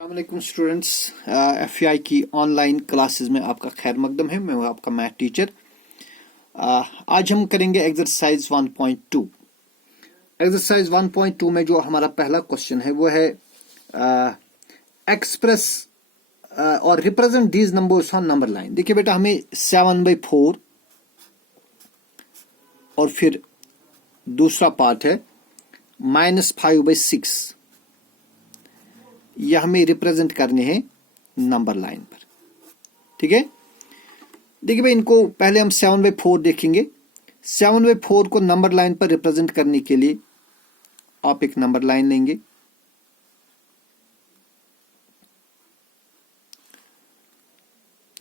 अस्सलामुअलैकुम students, FI की online classes में आपका खैर मकदम है। मैं हूं आपका मैथ टीचर। आज हम करेंगे एक्सरसाइज 1.2। एक्सरसाइज 1.2 में जो हमारा पहला क्वेश्चन है वो है एक्सप्रेस और represent these numbers on number line. देखिए बेटा, हमें 7/4 और फिर दूसरा पार्ट है -5/6, यह हमें रिप्रेजेंट करने हैं नंबर लाइन पर। ठीक है, देखिए भाई, इनको पहले हम 7/4 देखेंगे। 7/4 को नंबर लाइन पर रिप्रेजेंट करने के लिए आप एक नंबर लाइन लेंगे।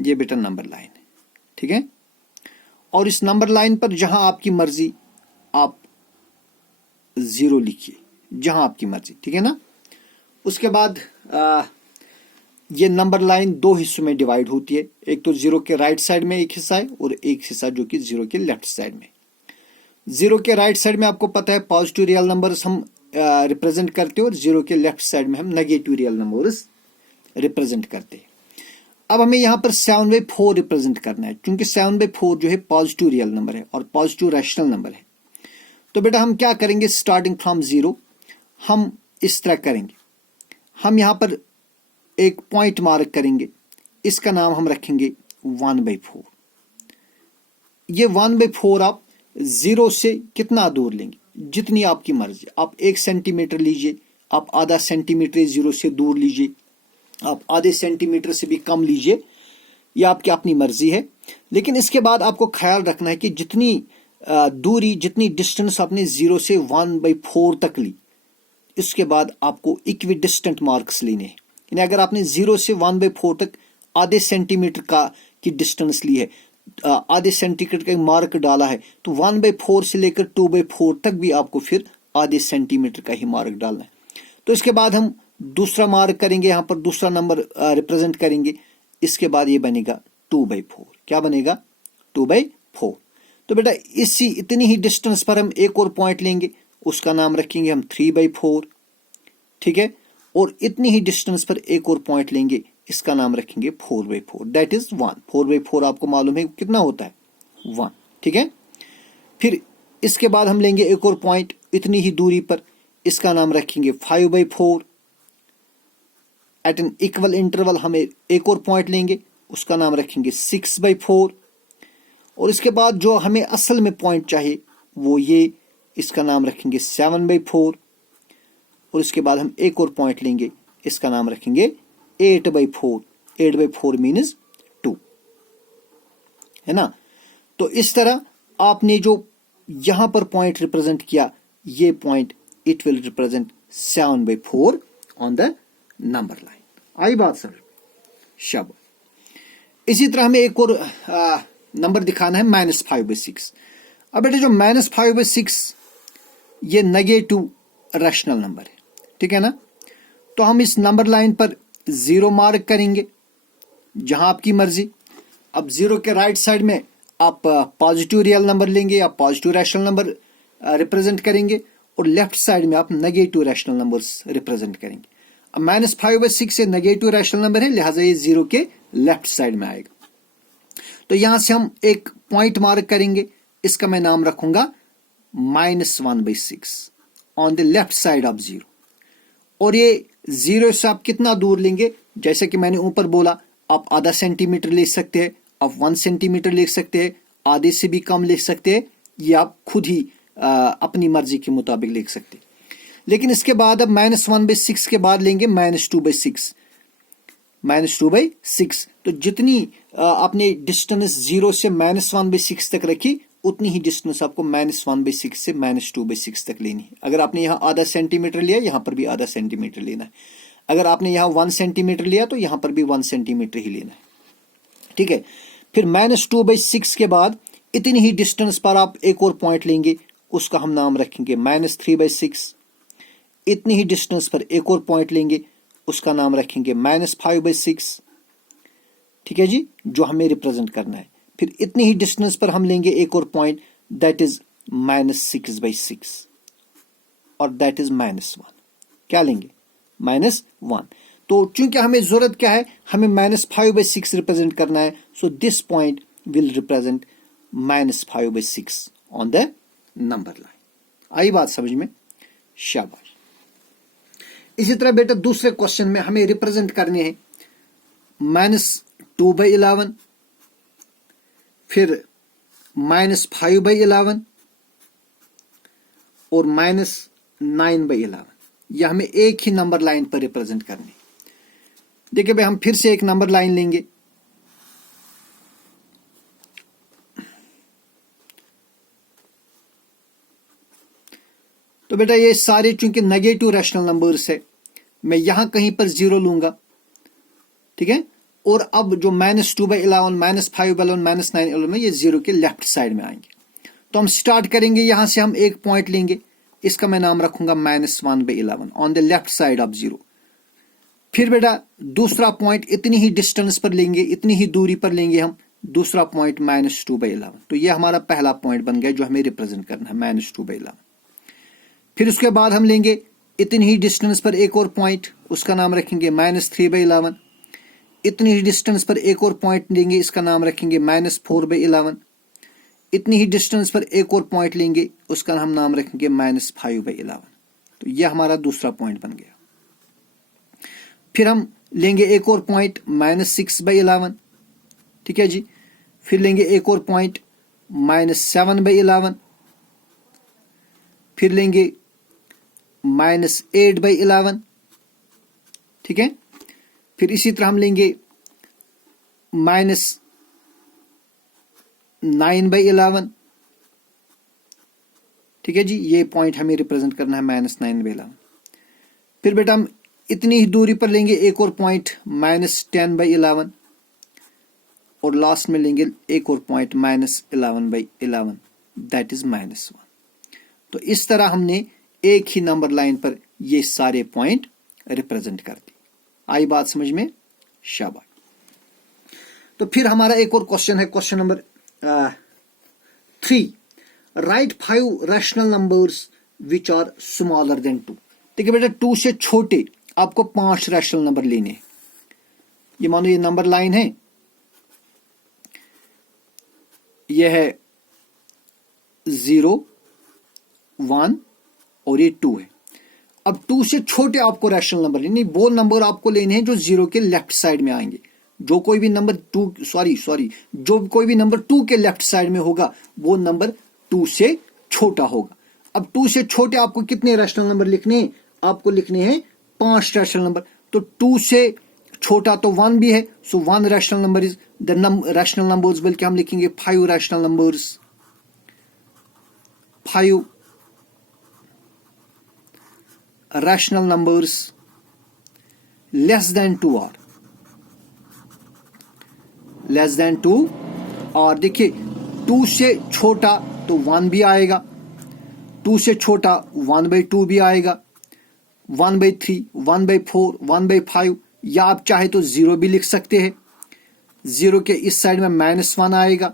ये बेटा नंबर लाइन है, ठीक है। और इस नंबर लाइन पर जहां आपकी मर्जी आप 0 लिखिए, जहां आपकी मर्जी, ठीक है ना। उसके बाद ये नंबर लाइन दो हिस्सों में डिवाइड होती है। एक तो 0 के राइट साइड में एक हिस्सा है और एक हिस्सा जो कि 0 के लेफ्ट साइड में। 0 के राइट साइड में आपको पता है पॉजिटिव रियल नंबर्स हम रिप्रेजेंट करते हैं और 0 के लेफ्ट साइड में हम नेगेटिव रियल नंबर्स रिप्रेजेंट करते हैं। अब हमें यहाँ पर 7/4 रिप्रेजेंट करना है, क्योंकि 7/4 जो है पॉजिटिव रियल नंबर है और पॉजिटिव रैशनल नंबर है। तो बेटा हम क्या करेंगे, स्टार्टिंग फ्रॉम 0 हम इस तरह करेंगे। हम यहाँ पर एक पॉइंट मार्क करेंगे, इसका नाम हम रखेंगे 1/4। ये 1/4 आप 0 से कितना दूर लेंगे, जितनी आपकी मर्जी। आप 1 सेंटीमीटर लीजिए, आप आधा सेंटीमीटर 0 से दूर लीजिए, आप आधे सेंटीमीटर से भी कम लीजिए, ये आपकी अपनी मर्जी है। लेकिन इसके बाद आपको ख्याल रखना है कि जितनी दूरी, जितनी डिस्टेंस आपने 0 से 1/4 तक ली, इसके बाद आपको इक्विडिस्टेंट मार्क्स लेने हैं। यानी अगर आपने 0 से 1/4 तक आधे सेंटीमीटर की डिस्टेंस ली है, आधे सेंटीमीटर का मार्क डाला है, तो 1/4 से लेकर 2/4 तक भी आपको फिर आधे सेंटीमीटर का ही मार्क डालना है। तो इसके बाद हम दूसरा मार्क करेंगे, यहां पर दूसरा नंबर रिप्रेजेंट करेंगे। इसके बाद ये बनेगा 2/4। क्या बनेगा? 2/4। तो बेटा इतनी ही डिस्टेंस पर हम एक और पॉइंट लेंगे, उसका नाम रखेंगे हम 3/4। ठीक है, और इतनी ही डिस्टेंस पर एक और पॉइंट लेंगे, इसका नाम रखेंगे 4/4, दैट इज 1। 4/4 आपको मालूम है कितना होता है, 1। ठीक है, फिर इसके बाद हम लेंगे एक और पॉइंट इतनी ही दूरी पर, इसका नाम रखेंगे 5/4। एट एन इक्वल इंटरवल हमें एक और पॉइंट लेंगे, उसका नाम रखेंगे 6/4। और इसके बाद जो हमें असल में पॉइंट चाहिए वो ये, इसका नाम रखेंगे 7/4। और इसके बाद हम एक और पॉइंट लेंगे, इसका नाम रखेंगे 8/4। 8/4 मीन्स 2, है ना। तो इस तरह आपने जो यहां पर पॉइंट रिप्रेजेंट किया, ये point it will represent 7/4 on the number line. आई बात समझ? शब। इसी तरह हमें एक और नंबर दिखाना है -5/6। अब बेटे जो -5/6 ये नेगेटिव रैशनल नंबर है, ठीक है ना। तो हम इस नंबर लाइन पर 0 मार्क करेंगे, जहां आपकी मर्जी। अब 0 के राइट साइड में आप पॉजिटिव रियल नंबर लेंगे या पॉजिटिव रैशनल नंबर रिप्रेजेंट करेंगे, और लेफ्ट साइड में आप नेगेटिव रैशनल नंबर्स रिप्रेजेंट करेंगे। अब -5/6 ये नेगेटिव रैशनल नंबर है, लिहाजा ये 0 के लेफ्ट साइड में आएगा। तो यहां से हम एक पॉइंट मार्क करेंगे, इसका मैं नाम रखूंगा -1/6 on the left side of 0। और ये 0 से आप कितना दूर लेंगे, जैसे कि मैंने ऊपर बोला, आप आधा सेंटीमीटर ले सकते हैं, आप 1 सेंटीमीटर ले सकते हैं, आधे से भी कम ले सकते हैं, ये आप खुद ही अपनी मर्जी के मुताबिक लिख सकते हैं। लेकिन इसके बाद अब -1/6 के बाद लेंगे -2/6। -2/6, तो जितनी आपने डिस्टेंस 0 से -1/6 तक रखी, उतनी ही डिस्टेंस आपको -1/6 से -2/6 तक लेनी है। अगर आपने यहाँ आधा सेंटीमीटर लिया, यहां पर भी आधा सेंटीमीटर लेना है। अगर आपने यहाँ 1 सेंटीमीटर लिया, तो यहां पर भी 1 सेंटीमीटर ही लेना है। ठीक है, फिर -2/6 के बाद इतनी ही डिस्टेंस पर आप एक और पॉइंट लेंगे, उसका हम नाम रखेंगे -3/6। इतनी ही डिस्टेंस पर एक और पॉइंट लेंगे, उसका नाम रखेंगे -5/6। ठीक है जी, जो हमें रिप्रेजेंट करना है। फिर इतनी ही डिस्टेंस पर हम लेंगे एक और पॉइंट, दैट इज -6/6, और दैट इज -1। क्या लेंगे? -1। तो चूंकि हमें जरूरत क्या है, हमें -5/6 रिप्रेजेंट करना है, so this point will represent -5/6 on the number line. आई बात समझ में? शाबाश। इसी तरह बेटा दूसरे क्वेश्चन में हमें रिप्रेजेंट करने हैं -2/11, फिर -5/11 और -9/11। यह हमें एक ही नंबर लाइन पर रिप्रेजेंट करनी। देखिए भाई, हम फिर से एक नंबर लाइन लेंगे। तो बेटा ये सारे चूंकि नेगेटिव रैशनल नंबर्स है, मैं यहां कहीं पर 0 लूंगा, ठीक है। और अब जो -2/11, -5/11, -9/11 में ये 0 के लेफ्ट साइड में आएंगे। तो हम स्टार्ट करेंगे, यहां से हम एक पॉइंट लेंगे, इसका मैं नाम रखूंगा -1/11 on the left side of 0। फिर बेटा दूसरा पॉइंट इतनी ही डिस्टेंस पर लेंगे, इतनी ही दूरी पर लेंगे हम दूसरा पॉइंट -2/11। तो ये हमारा पहला पॉइंट बन गया जो हमें रिप्रेजेंट करना है, -2/11। फिर उसके बाद हम लेंगे इतनी ही डिस्टेंस पर एक और पॉइंट, उसका नाम रखेंगे -3/11। इतनी ही डिस्टेंस पर एक और पॉइंट लेंगे, इसका नाम रखेंगे -4/11। इतनी ही डिस्टेंस पर एक और पॉइंट लेंगे, उसका हम नाम रखेंगे -5/11। तो यह हमारा दूसरा पॉइंट बन गया। फिर हम लेंगे एक और पॉइंट -6/11, ठीक है जी। फिर लेंगे एक और पॉइंट -7/11। फिर लेंगे -8/11, ठीक है। फिर इसी तरह हम लेंगे -9/11, ठीक है जी। ये पॉइंट हमें रिप्रेजेंट करना है -9/11। फिर बेटा हम इतनी ही दूरी पर लेंगे एक और पॉइंट -10/11 और लास्ट में लेंगे एक और पॉइंट -11/11, दैट इज -1। तो इस तरह हमने एक ही नंबर लाइन पर ये सारे पॉइंट रिप्रेजेंट कर दिए। आई बात समझ में? शाबाश। तो फिर हमारा एक और क्वेश्चन है, question number 3, right 5 rational numbers which are smaller than 2। देखिए बेटा 2 से छोटे आपको 5 रैशनल नंबर लेने हैं। ये मानो ये नंबर लाइन है, ये है 0, 1 और ये 2 है। अब 2 से छोटे आपको रैशनल नंबर लेने, वो नंबर आपको लेने हैं जो 0 के लेफ्ट साइड में आएंगे। जो कोई भी नंबर जो कोई भी नंबर 2 के लेफ्ट साइड में होगा वो नंबर 2 से छोटा होगा। अब 2 से छोटे आपको कितने रैशनल नंबर लिखने हैं? आपको लिखने हैं 5 रैशनल नंबर। तो 2 से छोटा तो 1 भी है, so 1 rational number is the rational numbers, बल्कि हम लिखेंगे 5 rational numbers, 5 rational numbers less than 2 are, less than 2। और देखिए 2 से छोटा तो 1 भी आएगा, 2 से छोटा 1/2 भी आएगा, 1/3, 1/4, 1/5, या आप चाहे तो 0 भी लिख सकते हैं। 0 के इस साइड में -1 आएगा,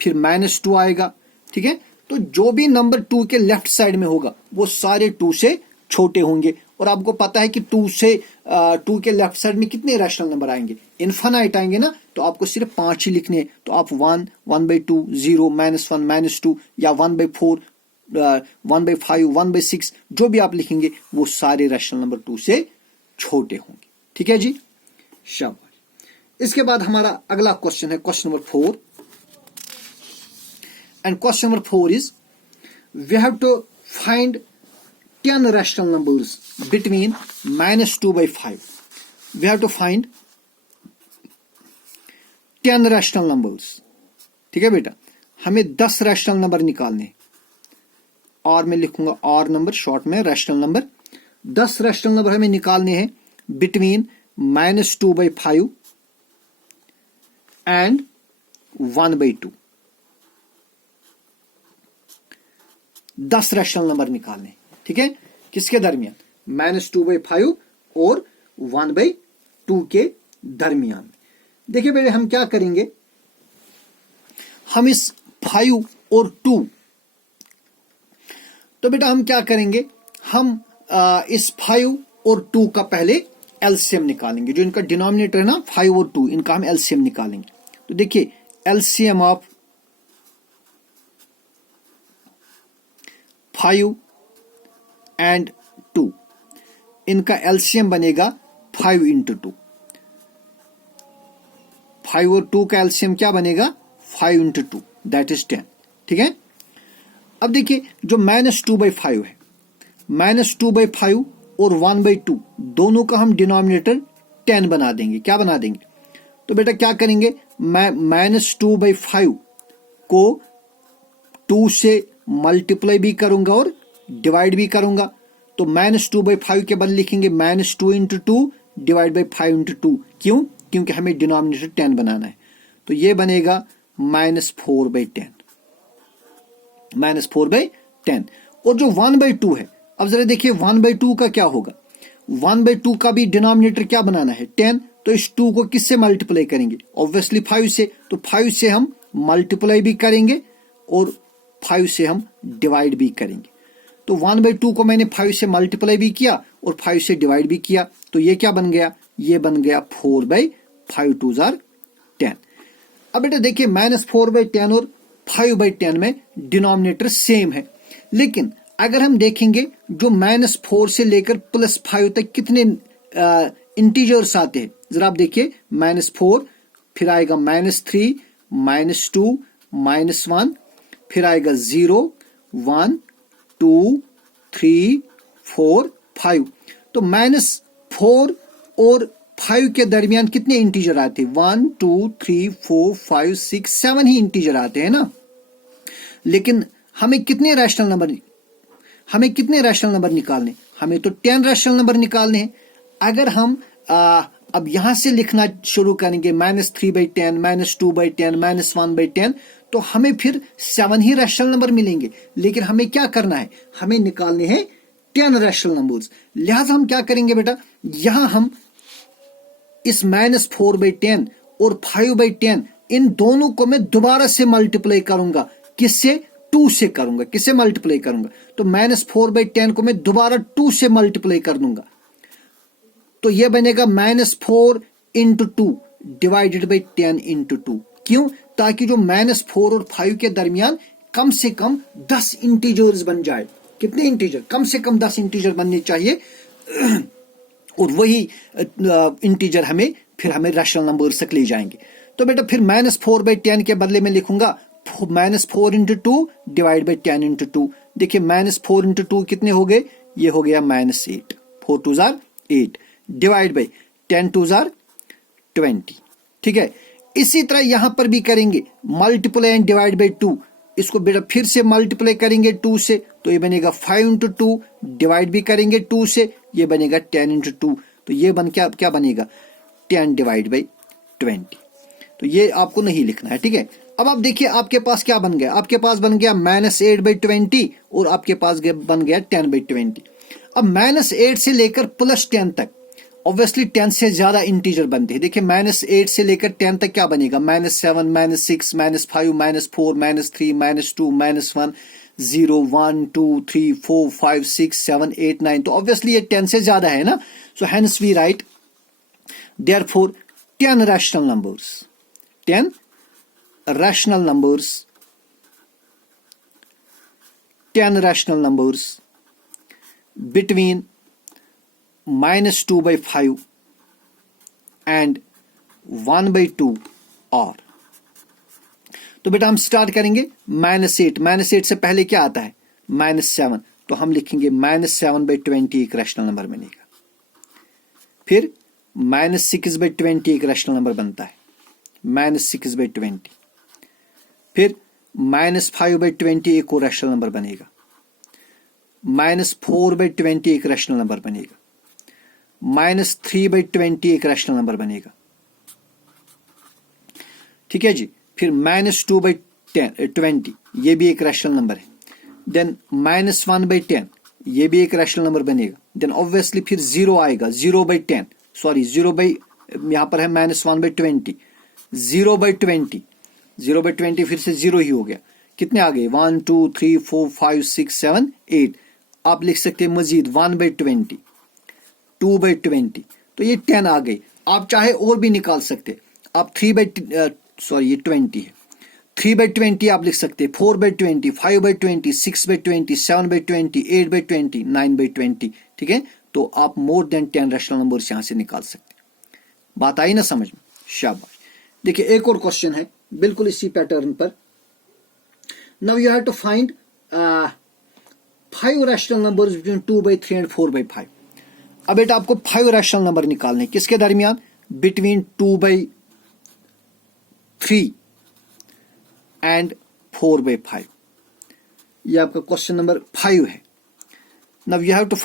फिर -2 आएगा, ठीक है। तो जो भी नंबर 2 के लेफ्ट साइड में होगा वो सारे 2 से छोटे होंगे। और आपको पता है कि 2 के लेफ्ट साइड में कितने रैशनल नंबर आएंगे? इनफाइनाइट आएंगे ना। तो आपको सिर्फ 5 ही लिखने हैं। तो आप 1, 1/2, 0, -1, -2 या 1/4, 1/5, 1/6 जो भी आप लिखेंगे वो सारे रैशनल नंबर 2 से छोटे होंगे, ठीक है जी। शाबाश। इसके बाद हमारा अगला क्वेश्चन है question number 4, and question number 4 is we have to find 10 rational numbers between -2/5. We have to find 10 rational numbers. ठीक है बेटा, हमें 10 रैशनल नंबर निकालने। और मैं लिखूंगा R नंबर शॉर्ट में, रैशनल नंबर 10 रैशनल नंबर हमें निकालने हैं बिटवीन -2/5 एंड 1/2। 10 रैशनल नंबर निकालने, ठीक है। किसके दरमियान? -2/5 और 1/2 के दरमियान। देखिए बेटे हम क्या करेंगे, हम इस 5 और 2, तो बेटा हम क्या करेंगे, हम इस 5 और 2 का पहले एलसीएम निकालेंगे। जो इनका डिनोमिनेटर है ना 5 और 2, इनका हम एलसीएम निकालेंगे। तो देखिए एलसीएम ऑफ 5 एंड 2, इनका एलसीएम बनेगा 5 इंटू 2। 5 और 2 का एलसीएम क्या बनेगा? 5 इंटू 2 दैट इज 10। ठीक है। अब देखिए जो -2/5 है, -2/5 और 1/2 दोनों का हम डिनोमिनेटर 10 बना देंगे। क्या बना देंगे? तो बेटा क्या करेंगे, मैं -2/5 को 2 से मल्टीप्लाई भी करूंगा और डिवाइड भी करूंगा। तो -2/5 के बदले लिखेंगे -2 इंटू 2 डिवाइड बाई 5 इंटू 2। क्यों? क्योंकि हमें डिनोमिनेटर 10 बनाना है। तो ये बनेगा -4/10, -4/10। और जो 1/2 है, अब जरा देखिए 1/2 का क्या होगा। 1/2 का भी डिनोमिनेटर क्या बनाना है? 10। तो इस 2 को किससे मल्टीप्लाई करेंगे? ऑब्वियसली 5 से। तो 5 से हम मल्टीप्लाई भी करेंगे और 5 से हम डिवाइड भी करेंगे। तो 1/2 को मैंने 5 से मल्टीप्लाई भी किया और 5 से डिवाइड भी किया। तो ये क्या बन गया? ये बन गया 4/5 2 जार 10। अब बेटा देखिए -4/10 और 5/10 में डिनोमिनेटर सेम है, लेकिन अगर हम देखेंगे जो -4 से लेकर +5 तक कितने इंटीजर्स आते हैं, जरा आप देखिए -4, फिर आएगा -3, -2, -1, फिर आएगा 0, 1, 2, 3, 4, 5। तो -4 और 5 के दरमियान कितने इंटीजर आते हैं? 1, 2, 3, 4, 5, 6, 7 ही इंटीजर आते हैं ना। लेकिन हमें कितने रैशनल नंबर निकालने? हमें तो 10 रैशनल नंबर निकालने हैं। अगर हम अब यहां से लिखना शुरू करेंगे -3/10, -2/10, -1/10, तो हमें फिर 7 ही रैशनल नंबर मिलेंगे। लेकिन हमें क्या करना है? हमें निकालने हैं 10 रैशनल नंबर्स। लिहाजा हम क्या करेंगे बेटा, यहां हम इस -4/10 और 5/10 इन दोनों को मैं दोबारा से मल्टीप्लाई करूंगा। किससे? 2 से करूंगा। किससे मल्टीप्लाई करूंगा? तो -4/10 को मैं दोबारा 2 से मल्टीप्लाई कर दूंगा। तो यह बनेगा -4 इंटू 2 डिवाइडेड बाई 10 इंटू 2। क्यों? ताकि जो -4 और 5 के दरमियान कम से कम 10 इंटीजर्स बन जाए। कितने इंटीजर? कम से कम 10 इंटीजर बनने चाहिए। और वही इंटीजर हमें रैशनल नंबर तक ले जाएंगे। तो बेटा फिर -4/10 के बदले में लिखूंगा -4 इंटू 2 डिवाइड बाई 10 इंटू 2। देखिए -4 इंटू 2 कितने हो गए? ये हो गया -8, 4 2 जार 8 डिवाइड बाई 10 2 जार 20। ठीक है। इसी तरह यहां पर भी करेंगे मल्टीप्लाई एंड डिवाइड बाई 2। इसको बेटा फिर से मल्टीप्लाई करेंगे 2 से, तो ये बनेगा 5 इंटू 2, डिवाइड भी करेंगे 2 से, ये बनेगा 10 इंटू 2। तो ये बन क्या बनेगा? 10 डिवाइड बाई 20। तो ये आपको नहीं लिखना है। ठीक है। अब आप देखिए आपके पास क्या बन गया? आपके पास बन गया -8/20 और आपके पास बन गया 10/20। अब -8 से लेकर +10 तक ऑब्वियसली 10 से ज्यादा इंटीजर बनते हैं। देखिए -8 से लेकर 10 तक क्या बनेगा? -7, -6, -5, -4, -3, -2, -1, 0, 1, 2, 3, 4, 5, 6, 7, 8, 9। तो ऑब्वियसली ये 10 से ज्यादा है ना। So hence we write therefore 10 rational numbers, 10 rational numbers, 10 rational numbers between -2/5 and 1/2 are। तो बेटा हम स्टार्ट करेंगे -8 से पहले क्या आता है? -7। तो हम लिखेंगे -7/20 एक रैशनल नंबर बनेगा। फिर -6/20 एक रैशनल नंबर बनता है, -6/20। फिर -5/20 एक और रैशनल नंबर बनेगा, -4/20 एक रैशनल नंबर बनेगा, -3/20 एक रैशनल नंबर बनेगा। ठीक है जी। फिर -2/20 ये भी एक रैशनल नंबर है। देन -1/10 ये भी एक रैशनल नंबर बनेगा। देन ऑब्वियसली फिर 0 आएगा, 0/10 सॉरी 0 यहां पर है -1/20, 0/20, 0/20 फिर से 0 ही हो गया। कितने आ गए? 1 2 3 4 5 6 7 8। आप लिख सकते हैं मजीद 1/20, 2/20, तो ये 10 आ गई। आप चाहे और भी निकाल सकते, आप 3/, ये 20 है, 3/20 आप लिख सकते, 4/20, 5/20, 6/20, 7/20, 8/20, 9/20, ठीक है। तो आप मोर देन 10 रैशनल नंबर्स यहां से निकाल सकते। बात आई ना समझ में? शाबाश। देखिए एक और क्वेश्चन है बिल्कुल इसी पैटर्न पर। Now you have to find 5 rational numbers between 2/3 and 4/5। अब बेटा आपको 5 रैशनल नंबर निकालने, किसके दरमियान? Between 2/3 and 4/5। ये आपका क्वेश्चन नंबर 5 है। Now you have to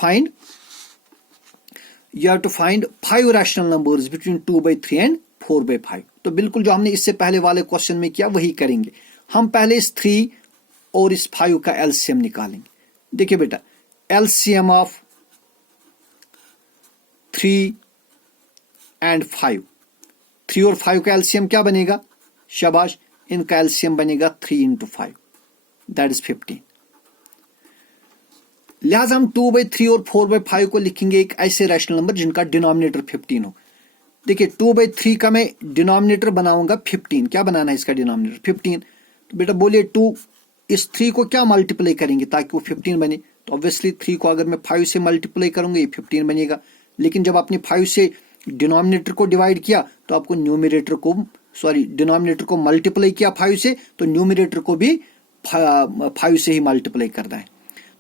find 5 rational numbers between 2/3 and 4/5। तो बिल्कुल जो हमने इससे पहले वाले क्वेश्चन में किया वही करेंगे। हम पहले इस 3 और इस 5 का एलसीएम निकालेंगे। देखिए बेटा, एलसीएम ऑफ 3 एंड 5, 3 और 5 का एलसीएम क्या बनेगा? शाबाश, इनका एलसीएम बनेगा 3 into 5, दैट इज 15। लिहाजा हम 2/3 और 4/5 को लिखेंगे एक ऐसे रैशनल नंबर जिनका डिनोमिनेटर 15 हो। देखिए 2/3 का मैं डिनोमिनेटर बनाऊंगा 15। क्या बनाना है इसका डिनोमिनेटर? 15। तो बेटा बोलिए 2 इस 3 को क्या मल्टीप्लाई करेंगे ताकि वो 15 बने? तो ऑब्वियसली 3 को अगर मैं 5 से मल्टीप्लाई करूंगा ये 15 बनेगा। लेकिन जब आपने 5 से डिनोमिनेटर को डिवाइड किया तो आपको डिनोमिनेटर को मल्टीप्लाई किया 5 से, तो न्यूमरेटर को भी 5 से ही मल्टीप्लाई करना है।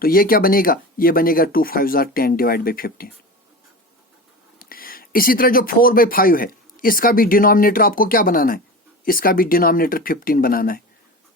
तो ये क्या बनेगा? ये बनेगा 2 5s are 10 डिवाइड बाई 15। इसी तरह जो 4/5 है, इसका भी डिनोमिनेटर आपको क्या बनाना है? इसका भी डिनोमिनेटर 15 बनाना है।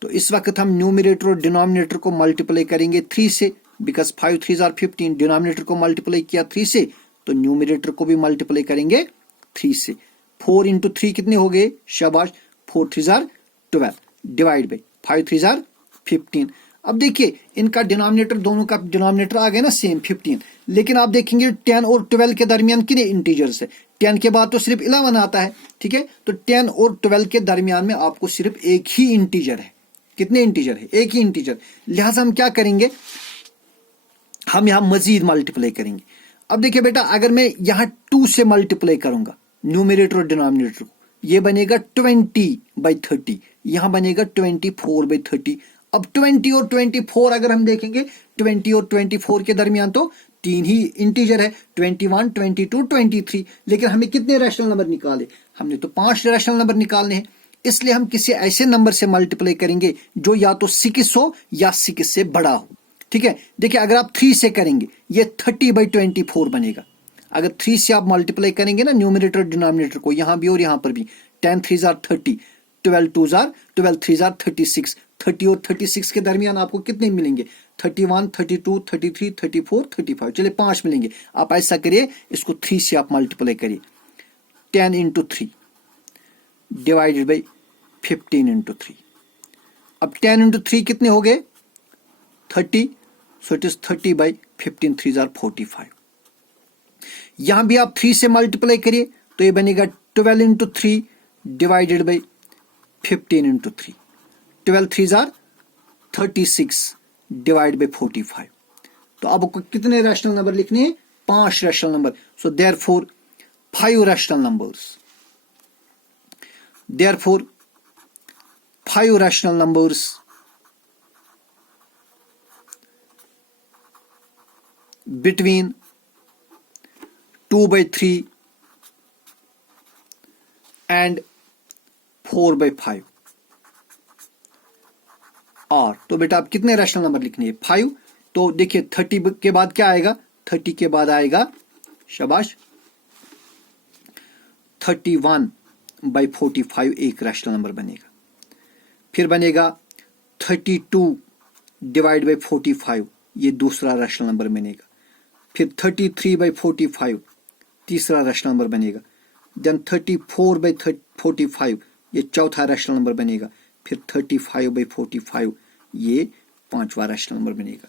तो इस वक्त हम न्यूमरेटर और डिनोमिनेटर को मल्टीप्लाई करेंगे 3 से, बिकॉज 5 3s are 15। डिनोमिनेटर को मल्टीप्लाई किया 3 से, तो न्यूमरेटर को भी मल्टीप्लाई करेंगे 3 से। 4 into 3 कितने हो गए? शाबाश, 4 3s are 12 divide by 5 3s are 15। अब देखिए इनका डिनोमिनेटर, दोनों का डिनोमिनेटर आ गया ना सेम 15। लेकिन आप देखेंगे 10 और 12 के दरमियान कितने इंटीजर्स है? 10 के बाद तो सिर्फ 11 आता है, ठीक है। तो 10 और 12 के दरमियान में आपको सिर्फ एक ही इंटीजर है। कितने इंटीजर है? एक ही इंटीजर। लिहाजा हम क्या करेंगे? हम यहां मजीद मल्टीप्लाई करेंगे। अब देखिए बेटा, अगर मैं यहां 2 से मल्टीप्लाई करूंगा न्यूमरेटर और डिनोमिनेटर को, ये बनेगा 20/30, यहां बनेगा 24/30। अब 20 और 24 अगर हम देखेंगे, 20 और 24 के दरमियान तो 3 ही इंटीजर है, 21 22 23। लेकिन हमें कितने रैशनल नंबर निकाले? हमने तो 5 रैशनल नंबर निकालने हैं। इसलिए हम किसी ऐसे नंबर से मल्टीप्लाई करेंगे जो या तो 6 हो या 6 से बड़ा हो, ठीक है। देखिए अगर आप 3 से करेंगे ये 30/24 बनेगा। अगर 3 से आप मल्टीप्लाई करेंगे ना न्यूमरेटर डिनोमिनेटर को, यहां भी और यहां पर भी, 10 3s are 30, 12 2s are 12 3s are 36। 30 और 36 के दरमियान आपको कितने मिलेंगे? 31 32 33 34 35। चलिए 5 मिलेंगे। आप ऐसा करिए, इसको 3 से आप मल्टीप्लाई करिए, 10 into 3 डिवाइडेड बाई 15 into 3। अब 10 into 3 कितने हो गए? 30। So it is 30/15, 3s are 45। यहां भी आप 3 से मल्टीप्लाई करिए तो ये बनेगा 12 into 3 divided by 15 into 3। 12 3s are 36 divide by 45। तो अब आपको कितने रैशनल नंबर लिखने हैं? 5 rational number. So therefore 5 rational numbers, therefore 5 rational numbers between 2/3 and 4/5 और तो बेटा आप कितने रैशनल नंबर लिखने हैं? 5। तो देखिए 30 के बाद क्या आएगा? 30 के बाद आएगा, शाबाश, 31/45 एक रैशनल नंबर बनेगा। फिर बनेगा 32 डिवाइड बाई 45, ये दूसरा रैशनल नंबर बनेगा। फिर 33/45 तीसरा रैशनल नंबर बनेगा। देन 34/45 ये चौथा रैशनल नंबर बनेगा। फिर 35/45 ये 5वां रैशनल नंबर बनेगा।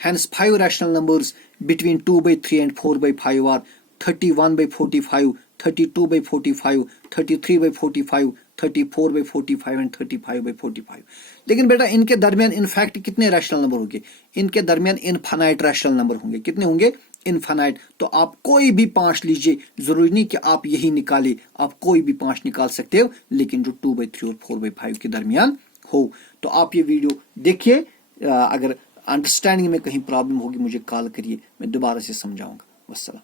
Hence 5 rational numbers between 2/3 and 4/5 are 31/45, 32/45, 33/45, 34/45 and 35/45। लेकिन बेटा इनके दरमियान इनफैक्ट कितने रैशनल नंबर होंगे? इनके दरमियान इनफाइनाइट रैशनल नंबर होंगे। कितने होंगे? इनफाइनाइट, तो आप कोई भी 5 लीजिए, जरूरी नहीं कि आप यही निकाले, आप कोई भी 5 निकाल सकते हो, लेकिन जो 2/3 और 4/5 के दरमियान हो। तो आप ये वीडियो देखिए, अगर अंडरस्टैंडिंग में कहीं प्रॉब्लम होगी मुझे कॉल करिए, मैं दोबारा से समझाऊंगा। वस्सलाम।